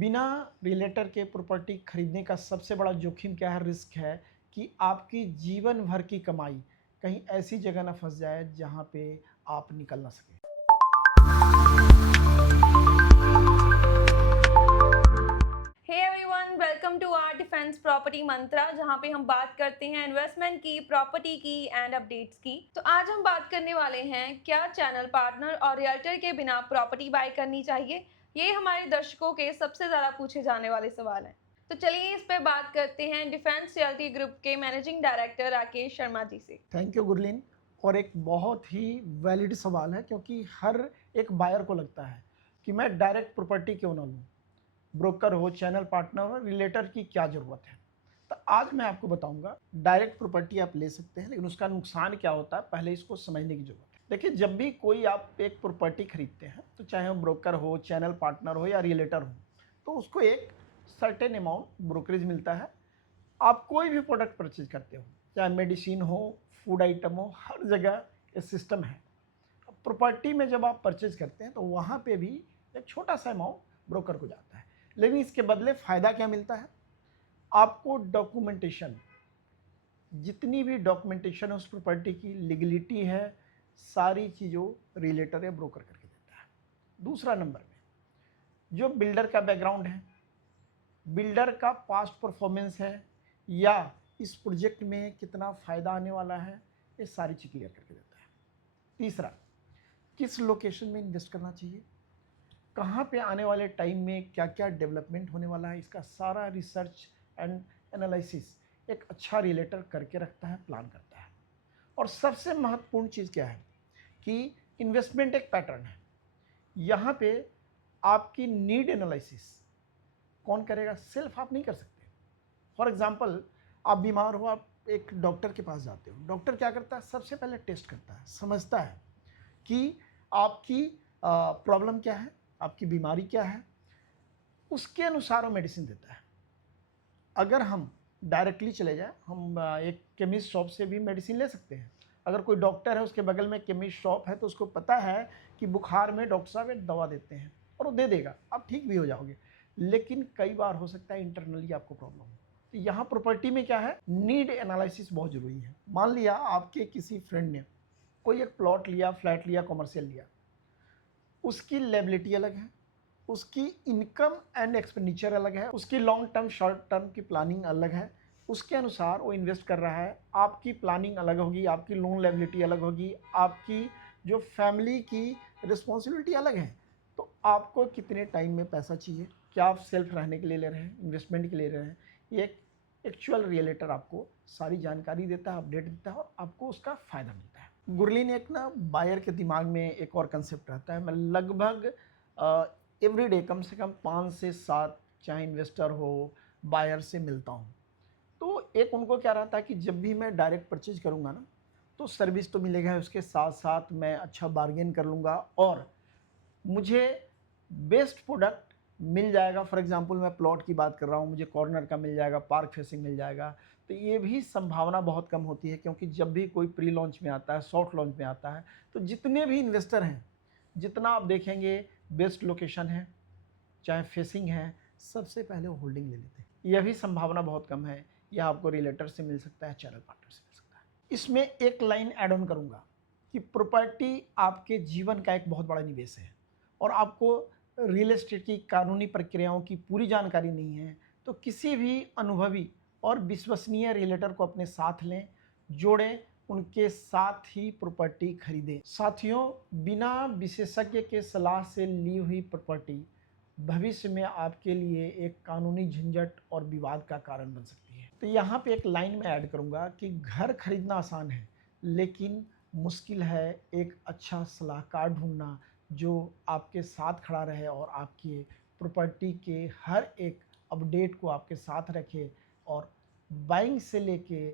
बिना रियल्टर के प्रॉपर्टी खरीदने का सबसे बड़ा जोखिम क्या है, रिस्क है कि आपकी जीवन भर की कमाई कहीं ऐसी जगह ना फंस जाए जहां पे आप निकल ना सकें। Hey everyone, welcome to our defence property Mantra, जहां पे हम बात करते हैं इन्वेस्टमेंट की, प्रॉपर्टी की एंड अपडेट्स की। तो आज हम बात करने वाले हैं क्या चैनल पार्टनर और रियल्टर के बिना प्रॉपर्टी बाय करनी चाहिए। ये हमारे दर्शकों के सबसे ज़्यादा पूछे जाने वाले सवाल हैं। तो चलिए इस पे बात करते हैं डिफेंस रियल्टी ग्रुप के मैनेजिंग डायरेक्टर राकेश शर्मा जी से। Thank you Gurleen. और एक बहुत ही वैलिड सवाल है क्योंकि हर एक बायर को लगता है कि मैं डायरेक्ट प्रॉपर्टी क्यों ना लूँ, ब्रोकर हो, चैनल पार्टनर हो, रिलेटर की क्या ज़रूरत है। तो आज मैं आपको बताऊंगा डायरेक्ट प्रॉपर्टी आप ले सकते हैं, लेकिन उसका नुकसान क्या होता है पहले इसको समझने की जरूरत है। देखिए, जब भी कोई आप एक प्रॉपर्टी खरीदते हैं तो चाहे वो ब्रोकर हो, चैनल पार्टनर हो या रिलेटर हो, तो उसको एक सर्टेन अमाउंट ब्रोकरेज मिलता है। आप कोई भी प्रोडक्ट परचेज करते हो, चाहे मेडिसिन हो, फूड आइटम हो, हर जगह ये सिस्टम है। प्रॉपर्टी में जब आप परचेज करते हैं तो वहाँ पे भी एक छोटा सा अमाउंट ब्रोकर को जाता है, लेकिन इसके बदले फ़ायदा क्या मिलता है? आपको डॉक्यूमेंटेशन, जितनी भी डॉक्यूमेंटेशन उस प्रॉपर्टी की लीगलिटी है, सारी चीज़ों रिलेटर या ब्रोकर करके देता है। दूसरा नंबर में जो बिल्डर का बैकग्राउंड है, बिल्डर का पास्ट परफॉर्मेंस है, या इस प्रोजेक्ट में कितना फ़ायदा आने वाला है, ये सारी चीज़ क्लियर करके देता है। तीसरा, किस लोकेशन में इन्वेस्ट करना चाहिए, कहाँ पे आने वाले टाइम में क्या क्या डेवलपमेंट होने वाला है, इसका सारा रिसर्च एंड एनालिसिस एक अच्छा रिलेटर करके रखता है, प्लान करता है। और सबसे महत्वपूर्ण चीज़ क्या है कि इन्वेस्टमेंट एक पैटर्न है। यहाँ पे आपकी नीड एनालिसिस कौन करेगा? सेल्फ आप नहीं कर सकते। फॉर एग्जांपल, आप बीमार हो, आप एक डॉक्टर के पास जाते हो। डॉक्टर क्या करता है? सबसे पहले टेस्ट करता है, समझता है कि आपकी प्रॉब्लम क्या है, आपकी बीमारी क्या है, उसके अनुसार वो मेडिसिन देता है। अगर हम डायरेक्टली चले जाएं, हम एक केमिस्ट शॉप से भी मेडिसिन ले सकते हैं। अगर कोई डॉक्टर है, उसके बगल में केमिस्ट शॉप है, तो उसको पता है कि बुखार में डॉक्टर साहब एक दवा देते हैं और वो दे देगा, आप ठीक भी हो जाओगे। लेकिन कई बार हो सकता है इंटरनली आपको प्रॉब्लम हो। तो यहाँ प्रॉपर्टी में क्या है, नीड एनालिसिस बहुत ज़रूरी है। मान लिया आपके किसी फ्रेंड ने कोई एक प्लॉट लिया, फ्लैट लिया, कॉमर्शियल लिया, उसकी लेबिलिटी अलग है, उसकी इनकम एंड एक्सपेंडिचर अलग है, उसकी लॉन्ग टर्म शॉर्ट टर्म की प्लानिंग अलग है, उसके अनुसार वो इन्वेस्ट कर रहा है। आपकी प्लानिंग अलग होगी, आपकी लोन लेबिलिटी अलग होगी, आपकी जो फैमिली की रिस्पॉन्सिबिलिटी अलग है। तो आपको कितने टाइम में पैसा चाहिए, क्या आप सेल्फ रहने के लिए ले रहे हैं, इन्वेस्टमेंट के लिए ले रहे हैं, ये एक एक्चुअल रियलेटर आपको सारी जानकारी देता है, अपडेट देता है और आपको उसका फ़ायदा मिलता है। गुरलीन, एक ना बायर के दिमाग में एक और कंसेप्ट रहता है। मैं लगभग एवरीडे कम से कम 5 से 7 चाहे इन्वेस्टर हो, बायर से मिलता हूँ। तो एक उनको क्या रहता है कि जब भी मैं डायरेक्ट परचेज करूँगा ना, तो सर्विस तो मिलेगा, उसके साथ साथ मैं अच्छा बार्गेन कर लूँगा और मुझे बेस्ट प्रोडक्ट मिल जाएगा। फॉर एग्जांपल, मैं प्लॉट की बात कर रहा हूँ, मुझे कॉर्नर का मिल जाएगा, पार्क फेसिंग मिल जाएगा। तो ये भी संभावना बहुत कम होती है, क्योंकि जब भी कोई प्री लॉन्च में आता है, सॉफ्ट लॉन्च में आता है, तो जितने भी इन्वेस्टर हैं, जितना आप देखेंगे बेस्ट लोकेशन है, चाहे फेसिंग है, सबसे पहले वो होल्डिंग ले लेते हैं। यह भी संभावना बहुत कम है, यह आपको रिलेटर से मिल सकता है, चैनल पार्टनर से मिल सकता है। इसमें एक लाइन ऐड ऑन करूँगा कि प्रॉपर्टी आपके जीवन का एक बहुत बड़ा निवेश है और आपको रियल एस्टेट की कानूनी प्रक्रियाओं की पूरी जानकारी नहीं है, तो किसी भी अनुभवी और विश्वसनीय रियलेटर को अपने साथ लें, जोड़ें, उनके साथ ही प्रॉपर्टी खरीदें। साथियों, बिना विशेषज्ञ के सलाह से ली हुई प्रॉपर्टी भविष्य में आपके लिए एक कानूनी झंझट और विवाद का कारण बन सकती है। तो यहाँ पे एक लाइन में ऐड करूँगा कि घर खरीदना आसान है, लेकिन मुश्किल है एक अच्छा सलाहकार ढूंढना जो आपके साथ खड़ा रहे और आपके प्रॉपर्टी के हर एक अपडेट को आपके साथ रखे और बाइंग से लेके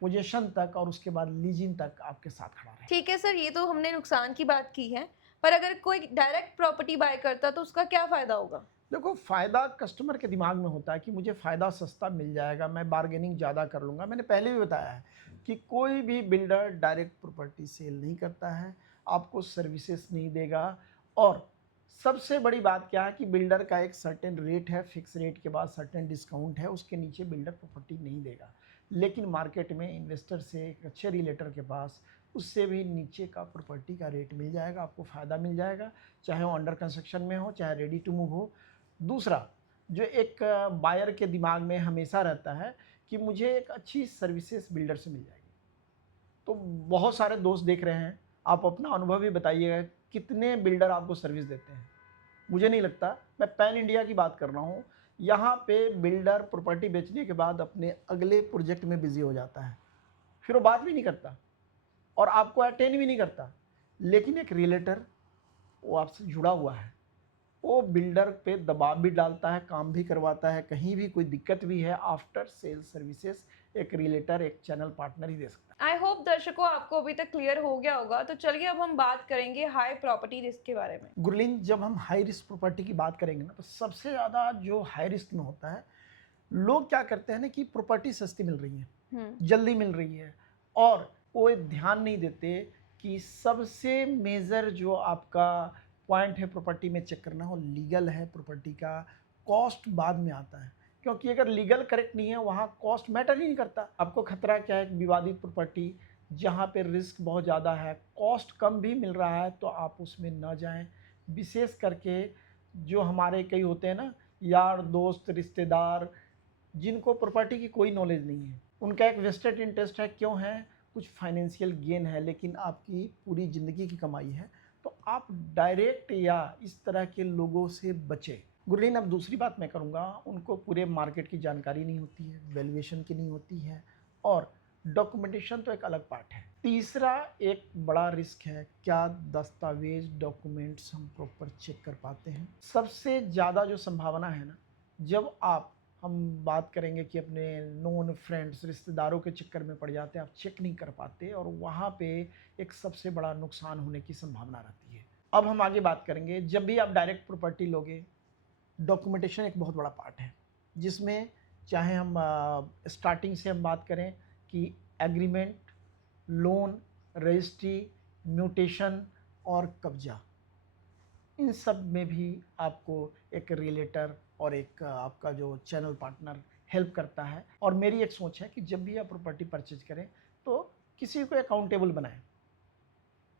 पोजीशन तक और उसके बाद लीजिंग तक आपके साथ खड़ा रहे। ठीक है सर, ये तो हमने नुकसान की बात की है, पर अगर कोई डायरेक्ट प्रॉपर्टी बाय करता तो उसका क्या फायदा होगा? देखो, फ़ायदा कस्टमर के दिमाग में होता है कि मुझे फ़ायदा सस्ता मिल जाएगा, मैं बार्गेनिंग ज़्यादा कर लूँगा। मैंने पहले भी बताया है कि कोई भी बिल्डर डायरेक्ट प्रॉपर्टी सेल नहीं करता है, आपको सर्विसेज नहीं देगा और सबसे बड़ी बात क्या है कि बिल्डर का एक सर्टेन रेट है, फिक्स रेट के बाद सर्टेन डिस्काउंट है, उसके नीचे बिल्डर प्रॉपर्टी नहीं देगा। लेकिन मार्केट में इन्वेस्टर से एक अच्छे रियलेटर के पास उससे भी नीचे का प्रॉपर्टी का रेट मिल जाएगा, आपको फ़ायदा मिल जाएगा, चाहे वो अंडर कंस्ट्रक्शन में हो, चाहे रेडी टू मूव हो। दूसरा, जो एक बायर के दिमाग में हमेशा रहता है कि मुझे एक अच्छी सर्विसेज बिल्डर से मिल जाएगी। तो बहुत सारे दोस्त देख रहे हैं, आप अपना अनुभव भी बताइएगा, कितने बिल्डर आपको सर्विस देते हैं। मुझे नहीं लगता, मैं पैन इंडिया की बात कर रहा हूँ, यहाँ पे बिल्डर प्रॉपर्टी बेचने के बाद अपने अगले प्रोजेक्ट में बिजी हो जाता है, फिर वो बात भी नहीं करता और आपको अटेंड भी नहीं करता। लेकिन एक रियलेटर वो आपसे जुड़ा हुआ है, वो बिल्डर पे दबाव भी डालता है, काम भी करवाता है, कहीं भी कोई दिक्कत भी है, आफ्टर सेल सर्विसेज एक रियलेटर, एक चैनल पार्टनर ही दे सकता है। आई होप दर्शकों आपको अभी तक क्लियर हो गया होगा। तो चलिए अब हम बात करेंगे हाई प्रॉपर्टी रिस्क के बारे में। गुरलीन, जब हम हाई रिस्क प्रॉपर्टी की बात करेंगे ना, तो सबसे ज़्यादा जो हाई रिस्क में होता है, लोग क्या करते हैं ना कि प्रॉपर्टी सस्ती मिल रही है, जल्दी मिल रही है, और वो ध्यान नहीं देते कि सबसे मेजर जो आपका पॉइंट है प्रॉपर्टी में चेक करना, वो लीगल है प्रॉपर्टी का। कॉस्ट बाद में आता है, क्योंकि अगर लीगल करेक्ट नहीं है वहाँ कॉस्ट मैटर ही नहीं करता। आपको खतरा क्या है, विवादित प्रॉपर्टी जहाँ पे रिस्क बहुत ज़्यादा है, कॉस्ट कम भी मिल रहा है, तो आप उसमें न जाएं। विशेष करके जो हमारे कई होते हैं ना, यार दोस्त रिश्तेदार, जिनको प्रॉपर्टी की कोई नॉलेज नहीं है, उनका एक वेस्टेड इंटरेस्ट है। क्यों है? कुछ फाइनेंशियल गेन है, लेकिन आपकी पूरी ज़िंदगी की कमाई है। तो आप डायरेक्ट या इस तरह के लोगों से बचें। गुरलीन, अब दूसरी बात मैं करूँगा, उनको पूरे मार्केट की जानकारी नहीं होती है, वैल्यूएशन की नहीं होती है, और डॉक्यूमेंटेशन तो एक अलग पार्ट है। तीसरा एक बड़ा रिस्क है, क्या दस्तावेज डॉक्यूमेंट्स हम प्रॉपर चेक कर पाते हैं। सबसे ज़्यादा जो संभावना है ना, जब हम बात करेंगे कि अपने नोन फ्रेंड्स रिश्तेदारों के चक्कर में पड़ जाते हैं, आप चेक नहीं कर पाते, और वहाँ पे एक सबसे बड़ा नुकसान होने की संभावना रहती है। अब हम आगे बात करेंगे, जब भी आप डायरेक्ट प्रॉपर्टी लोगे, डॉक्यूमेंटेशन एक बहुत बड़ा पार्ट है, जिसमें चाहे हम स्टार्टिंग से हम बात करें कि एग्रीमेंट, लोन, रजिस्ट्री, म्यूटेशन और कब्जा, इन सब में भी आपको एक रियलेटर और एक आपका जो चैनल पार्टनर हेल्प करता है। और मेरी एक सोच है कि जब भी आप प्रॉपर्टी परचेज करें तो किसी को अकाउंटेबल बनाएं।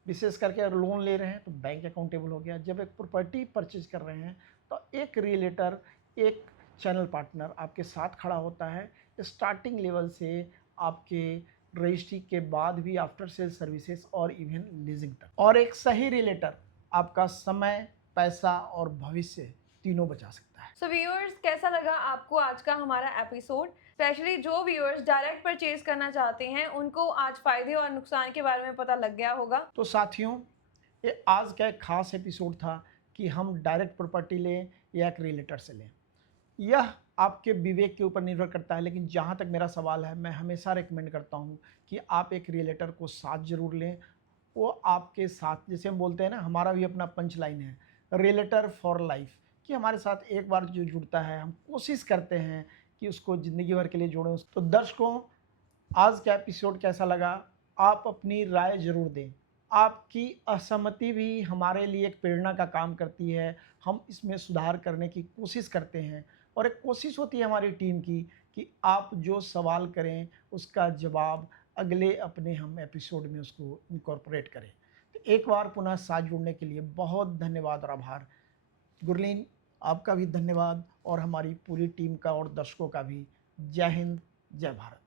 विशेष करके अगर लोन ले रहे हैं तो बैंक अकाउंटेबल हो गया। जब एक प्रॉपर्टी परचेज कर रहे हैं तो एक रियलेटर, एक चैनल पार्टनर आपके साथ खड़ा होता है, स्टार्टिंग लेवल से आपके रजिस्ट्री के बाद भी, आफ्टर सेल सर्विसेज और इवन लीजिंग तक। और एक सही रियलेटर आपका समय, पैसा और भविष्य तीनों बचा सकता है। सो व्यूअर्स, कैसा लगा आपको आज का हमारा एपिसोड? स्पेशली जो व्यूअर्स डायरेक्ट परचेज करना चाहते हैं, उनको आज फायदे और नुकसान के बारे में पता लग गया होगा। तो साथियों, ये आज का एक खास एपिसोड था कि हम डायरेक्ट प्रॉपर्टी लें या एक रियलेटर से लें। यह आपके विवेक के ऊपर निर्भर करता है, लेकिन जहाँ तक मेरा सवाल है, मैं हमेशा रिकमेंड करता हूँ कि आप एक रियलेटर को साथ ज़रूर लें। वो आपके साथ, जैसे हम बोलते हैं ना, हमारा भी अपना पंच लाइन है, रियलेटर फॉर लाइफ, कि हमारे साथ एक बार जो जुड़ता है, हम कोशिश करते हैं कि उसको ज़िंदगी भर के लिए जोड़ें। तो दर्शकों, आज का एपिसोड कैसा लगा? आप अपनी राय ज़रूर दें। आपकी असहमति भी हमारे लिए एक प्रेरणा का काम करती है। हम इसमें सुधार करने की कोशिश करते हैं, और एक कोशिश होती है हमारी टीम की कि आप जो सवाल करें उसका जवाब अगले अपने हम एपिसोड में उसको इनकॉर्पोरेट करें। तो एक बार पुनः साथ जुड़ने के लिए बहुत धन्यवाद और आभार। गुरलीन, आपका भी धन्यवाद, और हमारी पूरी टीम का और दर्शकों का भी। जय हिंद, जय भारत।